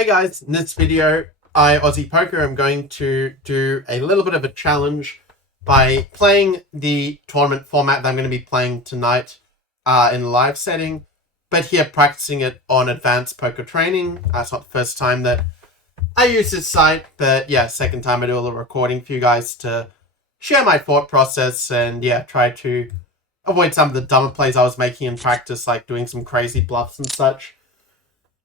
Hey guys, in this video, Aussie Poker, I'm going to do a little bit of a challenge by playing the tournament format that I'm going to be playing tonight in a live setting, but here practicing it on Advanced Poker Training. It's not the first time that I use this site, but yeah, second time I do a little recording for you guys to share my thought process and yeah, try to avoid some of the dumber plays I was making in practice, like doing some crazy bluffs and such.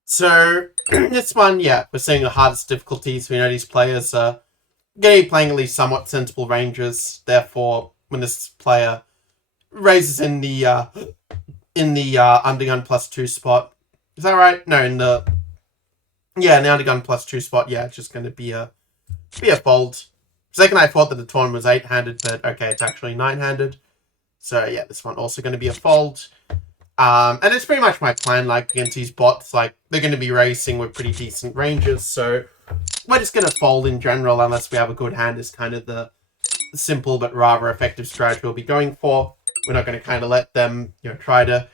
So, this one, yeah, we're seeing the hardest difficulties. We know these players are going to be playing at least somewhat sensible ranges. Therefore, when this player raises in the undergun +2 spot, is that right? No, in the undergun +2 spot, yeah, it's just going to be a fold. Second, I thought that the tournament was 8-handed, but okay, it's actually 9-handed. So yeah, this one also going to be a fold. And it's pretty much my plan, like, against these bots, like, they're going to be racing with pretty decent ranges, so we're just going to fold in general unless we have a good hand is kind of the simple but rather effective strategy we'll be going for. We're not going to kind of let them, try to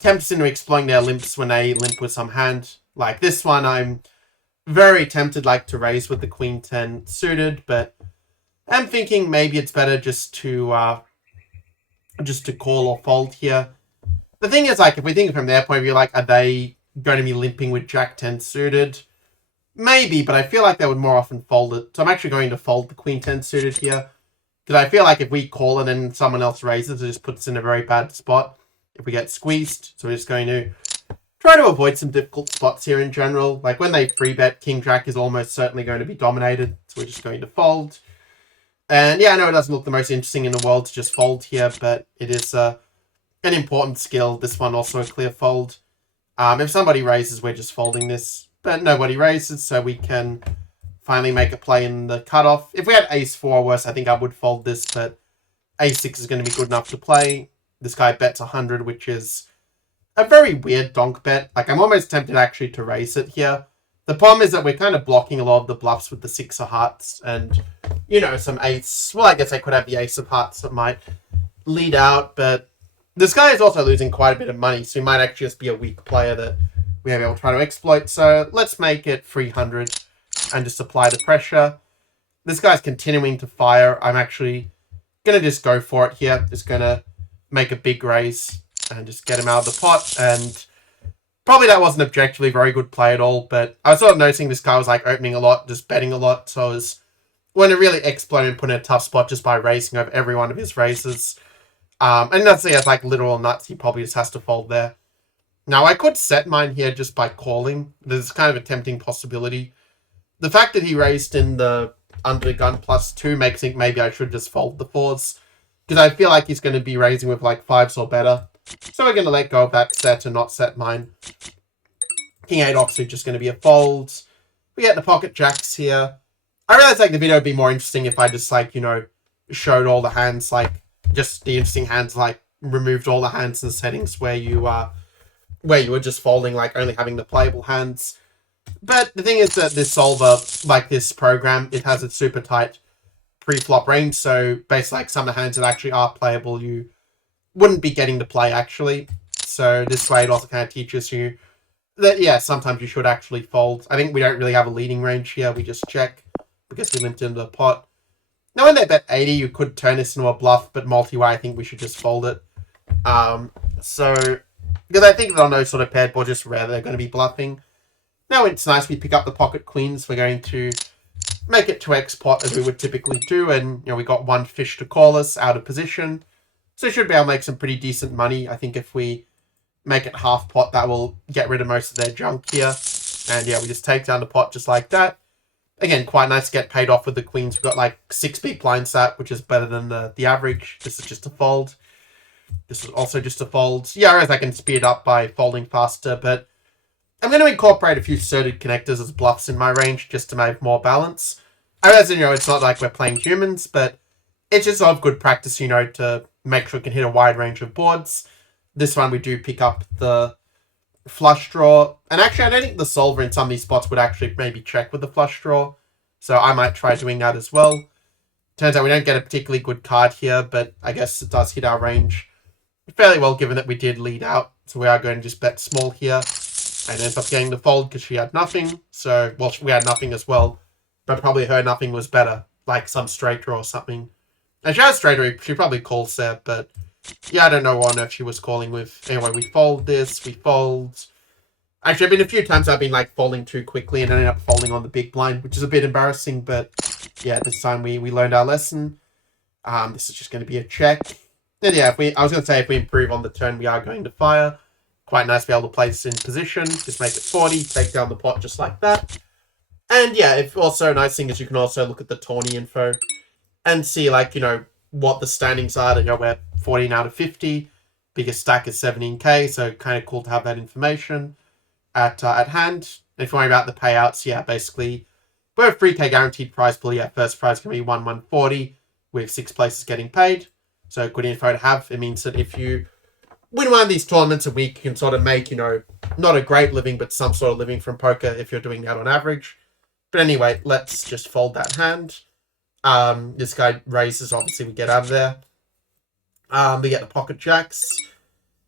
tempt us into exploiting their limps when they limp with some hand. Like this one, I'm very tempted, like, to raise with the Queen 10 suited, but I'm thinking maybe it's better just to call or fold here. The thing is, like, if we think from their point of view, like, are they going to be limping with Jack 10 suited? Maybe, but I feel like they would more often fold it. So I'm actually going to fold the Queen 10 suited here. Because I feel like if we call it and someone else raises, it just puts us in a very bad spot if we get squeezed. So we're just going to try to avoid some difficult spots here in general. Like, when they free bet, King Jack is almost certainly going to be dominated. So we're just going to fold. And yeah, I know it doesn't look the most interesting in the world to just fold here, but it is an important skill. This one also a clear fold. If somebody raises, we're just folding this, but nobody raises, so we can finally make a play in the cutoff. If we had ace-4 or worse, I think I would fold this, but ace-6 is going to be good enough to play. This guy bets 100, which is a very weird donk bet. Like, I'm almost tempted actually to raise it here. The problem is that we're kind of blocking a lot of the bluffs with the 6 of hearts and, some ace. Well, I guess I could have the ace of hearts that might lead out, but this guy is also losing quite a bit of money, so he might actually just be a weak player that we may be able to try to exploit. So let's make it 300 and just apply the pressure. This guy's continuing to fire. I'm actually going to just go for it here. Just going to make a big raise and just get him out of the pot. And probably that wasn't objectively a very good play at all, but I was sort of noticing this guy was like opening a lot, just betting a lot. So I was going to really exploit and put in a tough spot just by raising over every one of his raises. And that's he has like literal nuts, he probably just has to fold there. Now, I could set mine here just by calling. There's kind of a tempting possibility. The fact that he raised in the undergun +2 makes me think maybe I should just fold the 4s. Because I feel like he's going to be raising with like 5s or better. So we're going to let go of that set and not set mine. King 8 obviously just going to be a fold. We get the pocket jacks here. I realize like the video would be more interesting if I just like, showed all the hands, like just the interesting hands, like removed all the hands in the settings where you were just folding, like only having the playable hands. But the thing is that this solver, like this program, it has a super tight pre-flop range, so basically like some of the hands that actually are playable, you wouldn't be getting to play actually. So this way it also kind of teaches you that, yeah, sometimes you should actually fold. I think we don't really have a leading range here, we just check because we limped into the pot. Now, when they bet 80, you could turn this into a bluff, but multi-way, I think we should just fold it. Because I think that on those sort of paired boards, just rare they're going to be bluffing. Now, it's nice we pick up the pocket queens. We're going to make it 2x pot as we would typically do, and, we got one fish to call us out of position. So we should be able to make some pretty decent money. I think if we make it half pot, that will get rid of most of their junk here. And yeah, we just take down the pot just like that. Again, quite nice to get paid off with the queens. We've got like 6 big blind sat, which is better than the average. This is just a fold. This is also just a fold. Yeah, I realize I can speed up by folding faster, but I'm going to incorporate a few suited connectors as bluffs in my range just to make more balance. I realize, it's not like we're playing humans, but it's just sort of good practice, to make sure we can hit a wide range of boards. This one, we do pick up the flush draw. And actually, I don't think the solver in some of these spots would actually maybe check with the flush draw. So I might try doing that as well. Turns out we don't get a particularly good card here, but I guess it does hit our range fairly well given that we did lead out. So we are going to just bet small here. and ends up getting the fold because she had nothing. So, well, we had nothing as well, but probably her nothing was better, like some straight draw or something. And she has straight draw, she probably calls there, but yeah, I don't know what on earth she was calling with. Anyway, we fold this, we fold. Actually, I've been a few times I've been like folding too quickly and ended up folding on the big blind, which is a bit embarrassing, but yeah, this time we learned our lesson. This is just going to be a check. And yeah, I was going to say if we improve on the turn, we are going to fire. Quite nice to be able to place this in position. Just make it 40, take down the pot just like that. And yeah, if also nice thing is you can also look at the tourney info and see like, what the standings are. We're 14 out of 50. Biggest stack is 17k, so kind of cool to have that information at hand. And if you worry about the payouts, yeah, basically we're a 3k guaranteed prize pool. Yeah, first prize can be 140 with 6 places getting paid. So good info to have. It means that if you win one of these tournaments a week, you can sort of make, not a great living, but some sort of living from poker if you're doing that on average. But anyway, let's just fold that hand. This guy raises, obviously we get out of there. We get the pocket jacks.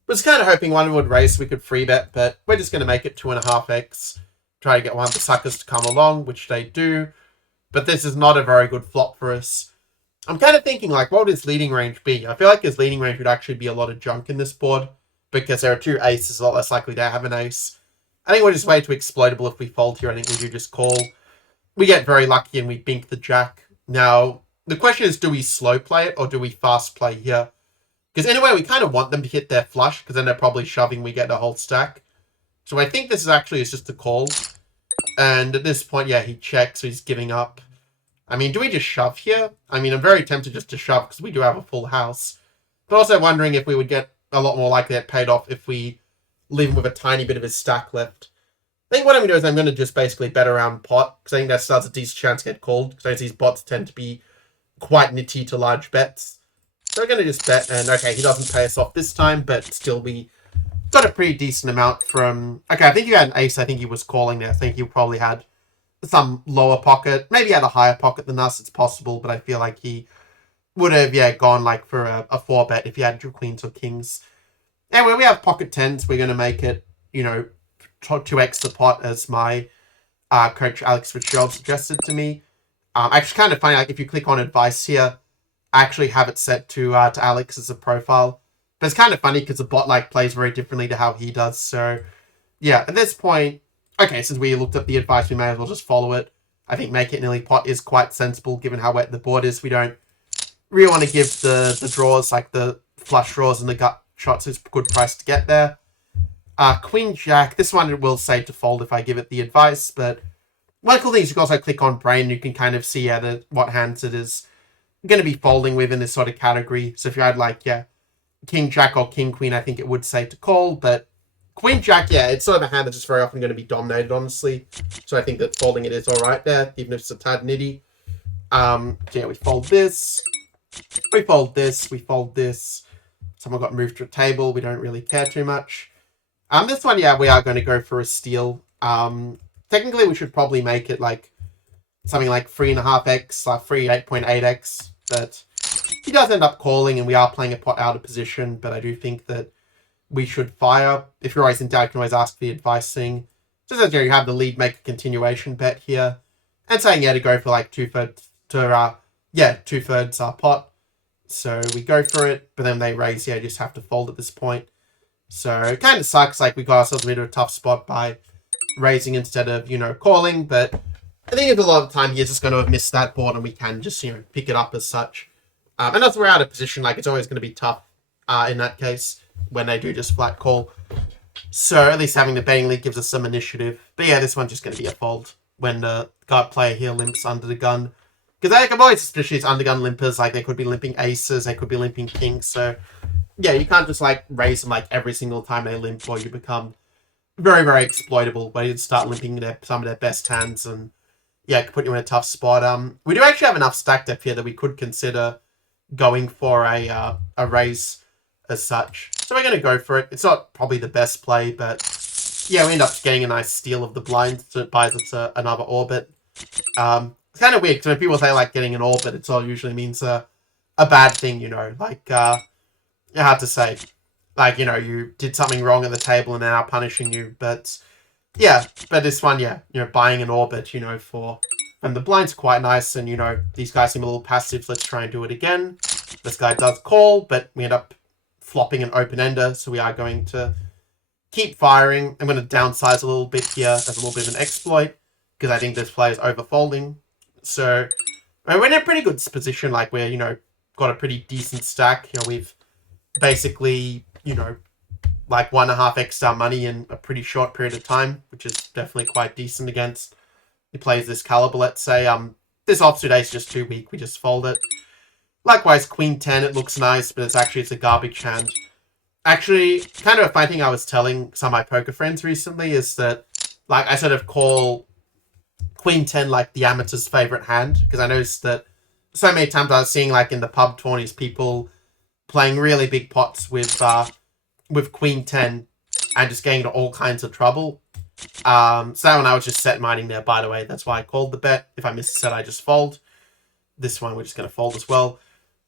Was kind of hoping one would raise so we could free bet, but we're just going to make it 2.5x. Try to get one of the suckers to come along, which they do. But this is not a very good flop for us. I'm kind of thinking, like, what would his leading range be? I feel like his leading range would actually be a lot of junk in this board, because there are 2 aces, a lot less likely to have an ace. I think we're just way too exploitable if we fold here. I think we do just call. We get very lucky and we bink the jack. Now, the question is, do we slow play it or do we fast play here? Because anyway, we kind of want them to hit their flush, because then they're probably shoving, we get a whole stack. So I think this is actually just a call. And at this point, yeah, he checks, so he's giving up. I mean, do we just shove here? I mean, I'm very tempted just to shove, because we do have a full house. But also wondering if we would get a lot more likely to get paid off if we leave him with a tiny bit of his stack left. I think what I'm going to do is I'm going to just basically bet around pot, because I think that starts a decent chance to get called, because these bots tend to be quite nitty to large bets. So we're going to just bet, and okay, he doesn't pay us off this time, but still we got a pretty decent amount from... Okay, I think you had an ace, I think he was calling there. I think you probably had some lower pocket. Maybe he had a higher pocket than us, it's possible, but I feel like he would have, yeah, gone like for a 4-bet if he had queens or kings. Anyway, we have pocket 10s. We're going to make it, 2x the pot as my coach Alex Fitzgerald suggested to me. Actually, kind of funny, like if you click on advice here, I actually have it set to Alex as a profile. But it's kind of funny because the bot like plays very differently to how he does. So yeah, at this point, okay, since we looked up the advice, we may as well just follow it. I think make it nearly pot is quite sensible given how wet the board is. We don't really want to give the draws, like the flush draws and the gut shots, is a good price to get there. Queen Jack, this one it will say to fold if I give it the advice, but one cool thing is you can also click on brain, you can kind of see what hands it is going to be folding with in this sort of category. So if you had like, yeah, King Jack or King Queen, I think it would say to call, but Queen Jack, yeah, it's sort of a hand that's just very often going to be dominated, honestly. So I think that folding it is alright there, even if it's a tad nitty. Yeah, we fold this. We fold this. We fold this. Someone got moved to a table. We don't really care too much. This one, yeah, we are going to go for a steal. Technically, we should probably make it like something like 3.5x, like 8.8x. But he does end up calling, and we are playing a pot out of position. But I do think that we should fire. If you're always in doubt, you can always ask the advice thing. Just as you have the lead, make a continuation bet here, and saying yeah to go for like 2/3 to 2/3 pot. So we go for it, but then they raise. Yeah, just have to fold at this point. So it kind of sucks. Like we got ourselves into a tough spot by raising instead of calling. But I think it's a lot of the time he's just going to have missed that board, and we can just pick it up as such. And as we're out of position, like it's always going to be tough in that case when they do just flat call. So at least having the betting lead gives us some initiative. But yeah, this one's just going to be a fold when the guard player here limps under the gun. Because I'm always suspicious undergun limpers, like they could be limping aces, they could be limping kings. So yeah, you can't just like raise them like every single time they limp, or you become very, very exploitable where you start limping some of their best hands, and yeah, it could put you in a tough spot. We do actually have enough stack depth here that we could consider going for a raise as such. So we're going to go for it. It's not probably the best play, but yeah, we end up getting a nice steal of the blind, so it buys us another orbit. It's kind of weird, because when people say like getting an orbit, it all usually means a bad thing, like, hard to say. Like, you did something wrong at the table and they're now punishing you, but Yeah, but this one, yeah, buying an orbit, for... And the blind's quite nice, and, these guys seem a little passive, so let's try and do it again. This guy does call, but we end up flopping an open-ender, so we are going to keep firing. I'm going to downsize a little bit here as a little bit of an exploit, because I think this player is overfolding. So, we're in a pretty good position, like, we're, got a pretty decent stack. We've basically, like 1.5x our money in a pretty short period of time, which is definitely quite decent against he plays this caliber, let's say. This offsuit ace is just too weak, we just fold it. Likewise, queen 10, it looks nice, but it's a garbage hand. Actually, kind of a funny thing I was telling some of my poker friends recently is that, like, I sort of call queen 10 like the amateur's favorite hand, because I noticed that so many times I was seeing, like, in the pub tourneys, people playing really big pots with queen 10 and just getting into all kinds of trouble. So that one I was just set mining there, by the way. That's why I called the bet. If I miss a set, I just fold. This one, we're just going to fold as well.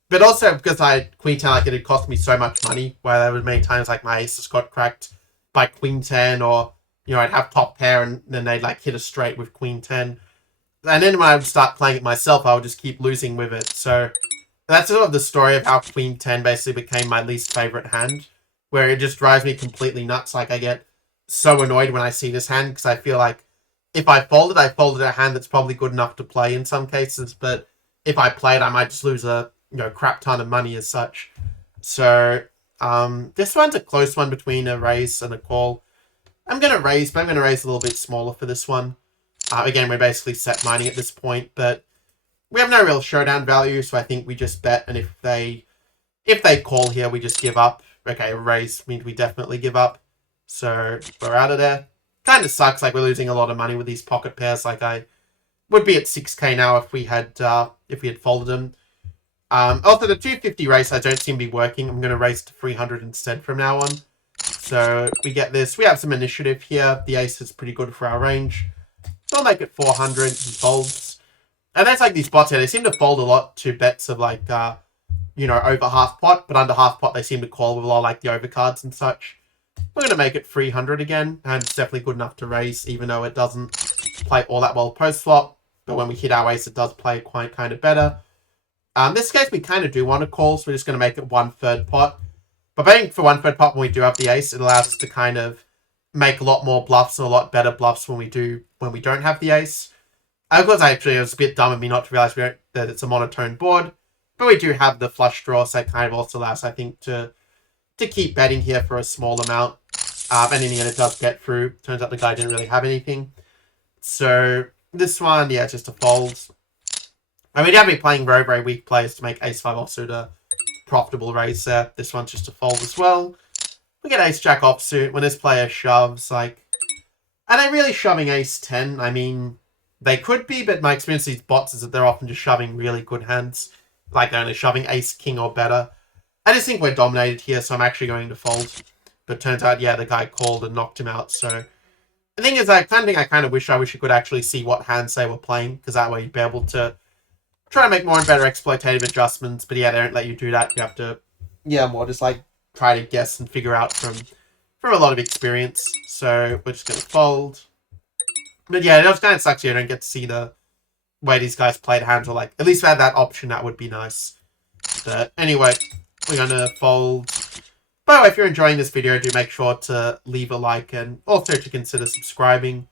But also, because I had queen 10, like, it had cost me so much money, where there were many times, like, my aces got cracked by queen 10, or, I'd have top pair, and then they'd, like, hit a straight with queen 10. And then when I would start playing it myself, I would just keep losing with it. So that's sort of the story of how queen 10 basically became my least favorite hand, where it just drives me completely nuts. Like, I get so annoyed when I see this hand, because I feel like if I folded a hand that's probably good enough to play in some cases, but if I played, I might just lose a crap ton of money as such. So this one's a close one between a raise and a call. I'm going to raise, but I'm going to raise a little bit smaller for this one. Again, we're basically set mining at this point, but we have no real showdown value, so I think we just bet, and if they call here, we just give up. Okay, raise means we definitely give up. So we're out of there. Kind of sucks, like, we're losing a lot of money with these pocket pairs. Like, I would be at 6k now if we had folded them. Also, the 250 race I don't seem to be working. I'm going to race to 300 instead from now on. So we get this. We have some initiative here. The ace is pretty good for our range. So I'll make it 400. He folds. And there's, like, these spots here. They seem to fold a lot to bets of, like, over half pot. But under half pot, they seem to call with a lot of, like, the overcards and such. We're going to make it 300 again. And it's definitely good enough to raise, even though it doesn't play all that well post-flop. But when we hit our ace, it does play quite kind of better. This case, we kind of do want to call, so we're just going to make it 1/3 pot. But betting for 1/3 pot when we do have the ace, it allows us to kind of make a lot more bluffs and a lot better bluffs when we don't have the ace. Of course, it was a bit dumb of me not to realize that it's a monotone board, but we do have the flush draw, so it kind of also allows, I think, to keep betting here for a small amount. And in the end, it does get through. Turns out the guy didn't really have anything. So this one, yeah, just a fold. I mean, you have to be playing very, very weak players to make ace-5 offsuit a profitable raise there. This one's just a fold as well. We get ace-jack offsuit when this player shoves, like... Are they really shoving ace-10? I mean, they could be, but my experience with these bots is that they're often just shoving really good hands. Like, they're only shoving ace-king or better. I just think we're dominated here, so I'm actually going to fold. But it turns out, yeah, the guy called and knocked him out, so... The thing is, I kind of wish you could actually see what hands they were playing, because that way you'd be able to try to make more and better exploitative adjustments. But yeah, they don't let you do that. You have to, yeah, more just like try to guess and figure out from a lot of experience. So we're just going to fold. But yeah, it just kind of sucks you don't get to see the way these guys played hands, or like, at least if I had that option, that would be nice. But anyway, we're going to fold. By the way, if you're enjoying this video, do make sure to leave a like, and also to consider subscribing.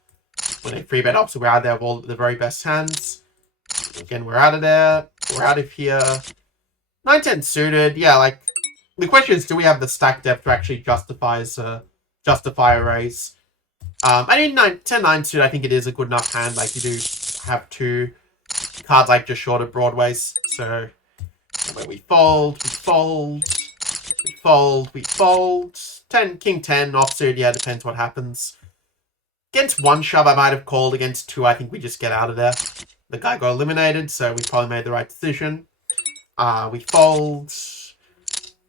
When a free bet ops, we're out there with all the very best hands. Again, we're out of there. We're out of here. 9-10 suited. Yeah, like, the question is, do we have the stack depth to actually justify a raise? I mean, 10-9 suited, I think it is a good enough hand. Like, you do have two cards, like, just short of broadways. So, when we fold, we fold. We fold, we fold. King 10, offsuit, yeah, depends what happens. Against one shove, I might have called. Against two, I think we just get out of there. The guy got eliminated, so we probably made the right decision. We fold.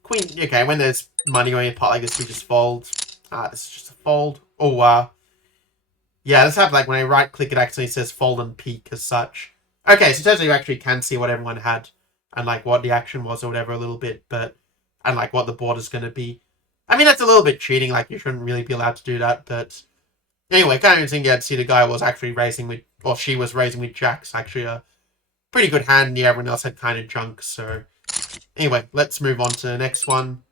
Queen, okay, when there's money going in pot like this, we just fold. This is just a fold. Oh, yeah, this happens, like, when I right-click, it actually says fold and peak as such. Okay, so it turns out you actually can see what everyone had, and, like, what the action was or whatever a little bit, but... And, like, what the board is going to be. I mean, that's a little bit cheating. Like, you shouldn't really be allowed to do that. But Anyway, kind of interesting to see the guy was actually raising with, or she was raising with jacks. Actually, a pretty good hand. Yeah, everyone else had kind of junk. So anyway, let's move on to the next one.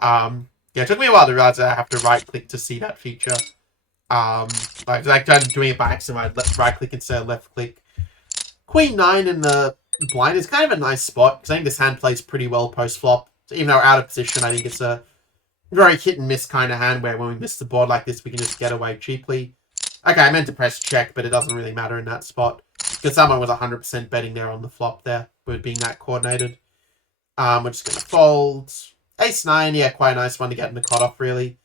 Yeah, it took me a while to realize that I have to right click to see that feature. Like I'm doing it by accident. I right click instead of left click. Queen 9 in the blind is kind of a nice spot because I think this hand plays pretty well post flop. So even though out of position, I think it's a very hit and miss kind of hand where when we miss the board like this, we can just get away cheaply. Okay, I meant to press check, but it doesn't really matter in that spot because someone was 100% betting there on the flop there with being that coordinated. We're just going to fold. Ace 9, yeah, quite a nice one to get in the cutoff, really.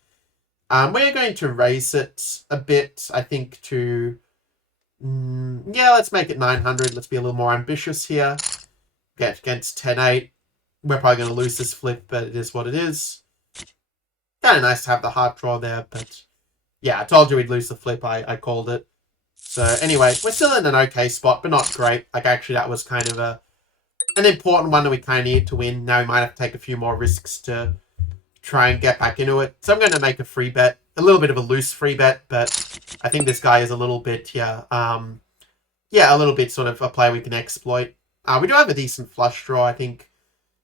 We're going to raise it a bit, I think, to... yeah, let's make it 900. Let's be a little more ambitious here. Get against 10-8. We're probably going to lose this flip, but it is what it is. Kind of nice to have the heart draw there, but... yeah, I told you we'd lose the flip. I called it. So anyway, we're still in an okay spot, but not great. Like, actually, that was kind of an important one that we kind of need to win. Now we might have to take a few more risks to try and get back into it. So I'm going to make a free bet. A little bit of a loose free bet, but I think this guy is a little bit, yeah, a little bit sort of a player we can exploit. We do have a decent flush draw, I think.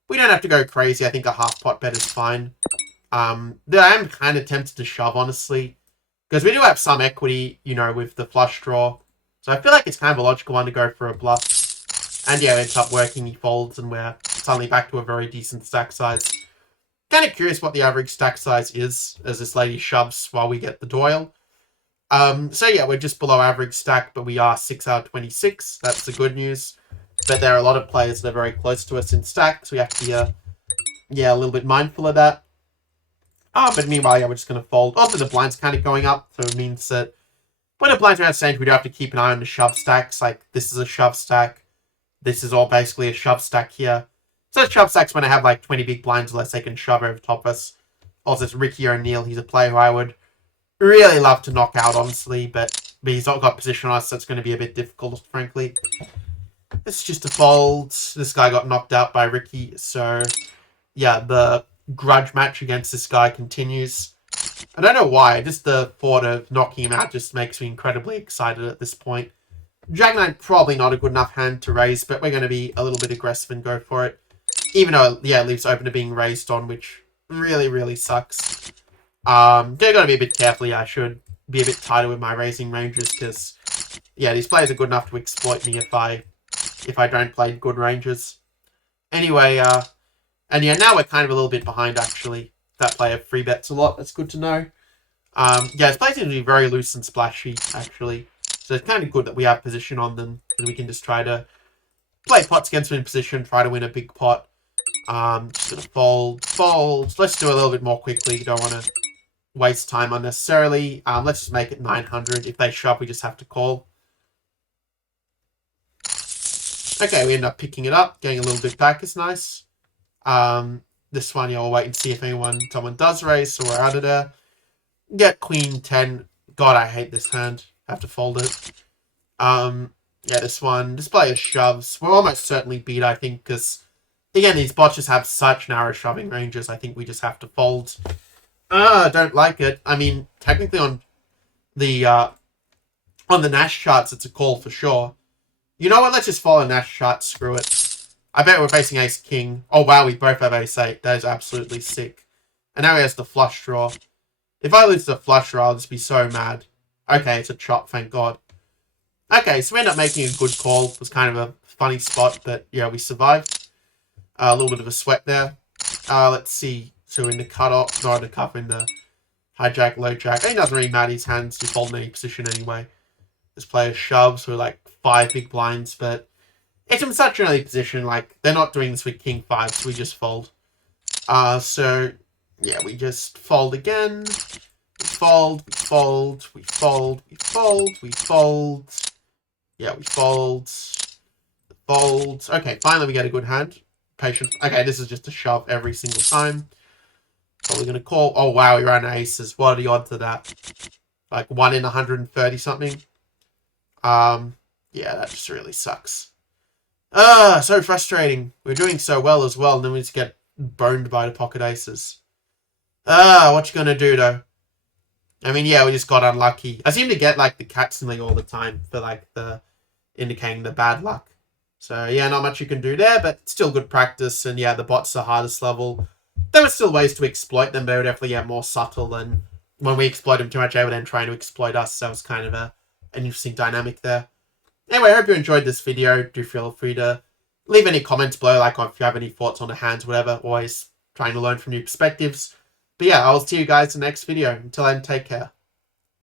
We don't have to go crazy. I think a half pot bet is fine. I am kind of tempted to shove, honestly, because we do have some equity, you know, with the flush draw. So I feel like it's kind of a logical one to go for a bluff. And yeah, it ends up working. He folds, and we're suddenly back to a very decent stack size. Kind of curious what the average stack size is as this lady shoves while we get the Doyle. So yeah, we're just below average stack, but we are 6 out of 26. That's the good news. But there are a lot of players that are very close to us in stack, so we have to be a little bit mindful of that. But meanwhile, yeah, we're just going to fold. Also, the blind's kind of going up, so it means that when the blind's around stage, we do have to keep an eye on the shove stacks. Like, this is a shove stack. This is all basically a shove stack here. So shove stacks when I have like 20 big blinds unless they can shove over top of us. Also, it's Ricky O'Neill. He's a player who I would really love to knock out, honestly, but he's not got position on us, so it's going to be a bit difficult, frankly. It's just a fold. This guy got knocked out by Ricky, so yeah, the grudge match against this guy continues. I don't know why, just the thought of knocking him out just makes me incredibly excited at this point. Jack 9 probably not a good enough hand to raise, but we're going to be a little bit aggressive and go for it. Even though, yeah, it leaves open to being raised on, which really, really sucks. Got to be a bit careful. Yeah, I should be a bit tighter with my raising ranges because, yeah, these players are good enough to exploit me if I don't play good ranges. Anyway, and yeah, now we're kind of a little bit behind, actually. That player free bets a lot. That's good to know. Yeah, his players seem to be very loose and splashy, actually. So it's kind of good that we have position on them, and we can just try to play pots against them in position, try to win a big pot. Just gonna fold. Let's do a little bit more quickly. Don't want to waste time unnecessarily. Let's just make it 900. If they shove, we just have to call. Okay, we end up picking it up, getting a little bit back is nice. This one, yeah, we'll wait and see if someone does raise, so we're out of there. Get Queen 10. God, I hate this hand. I have to fold it. Yeah, this player shoves. We'll almost certainly beat, I think, because, again, these bots just have such narrow shoving ranges. I think we just have to fold. I don't like it. I mean, technically on the Nash charts, it's a call for sure. You know what? Let's just follow Nash charts. Screw it. I bet we're facing Ace-King. Oh, wow, we both have Ace-8. That is absolutely sick. And now he has the flush draw. If I lose the flush draw, I'll just be so mad. Okay, it's a chop, thank God. Okay, so we end up making a good call. It was kind of a funny spot, but yeah, we survived. A little bit of a sweat there. Let's see. So in the cutoff, not in the cup, in the hijack, low jack. I think it doesn't really matter his hands. You fold in any position anyway. This player shoves with like 5 big blinds, but it's in such an early position. Like, they're not doing this with King 5, so we just fold. So yeah, we just fold again. We fold. Yeah, we fold. Fold. Okay, finally we get a good hand. Patient. Okay, this is just a shove every single time. So we're going to call. Oh, wow, we ran aces. What are the odds of that? Like 1 in 130 something. Yeah, that just really sucks. So frustrating. We're doing so well as well, and then we just get boned by the pocket aces. What you going to do, though? I mean, yeah, we just got unlucky. I seem to get like the cat smelling all the time for like the indicating the bad luck. So yeah, not much you can do there, but still good practice. And yeah, the bot's the hardest level. There were still ways to exploit them, but they were definitely more subtle than when we exploit them too much. They were then trying to exploit us. So it was kind of an interesting dynamic there. Anyway, I hope you enjoyed this video. Do feel free to leave any comments below, like if you have any thoughts on the hands, whatever. Always trying to learn from new perspectives. But yeah, I'll see you guys in the next video. Until then, take care.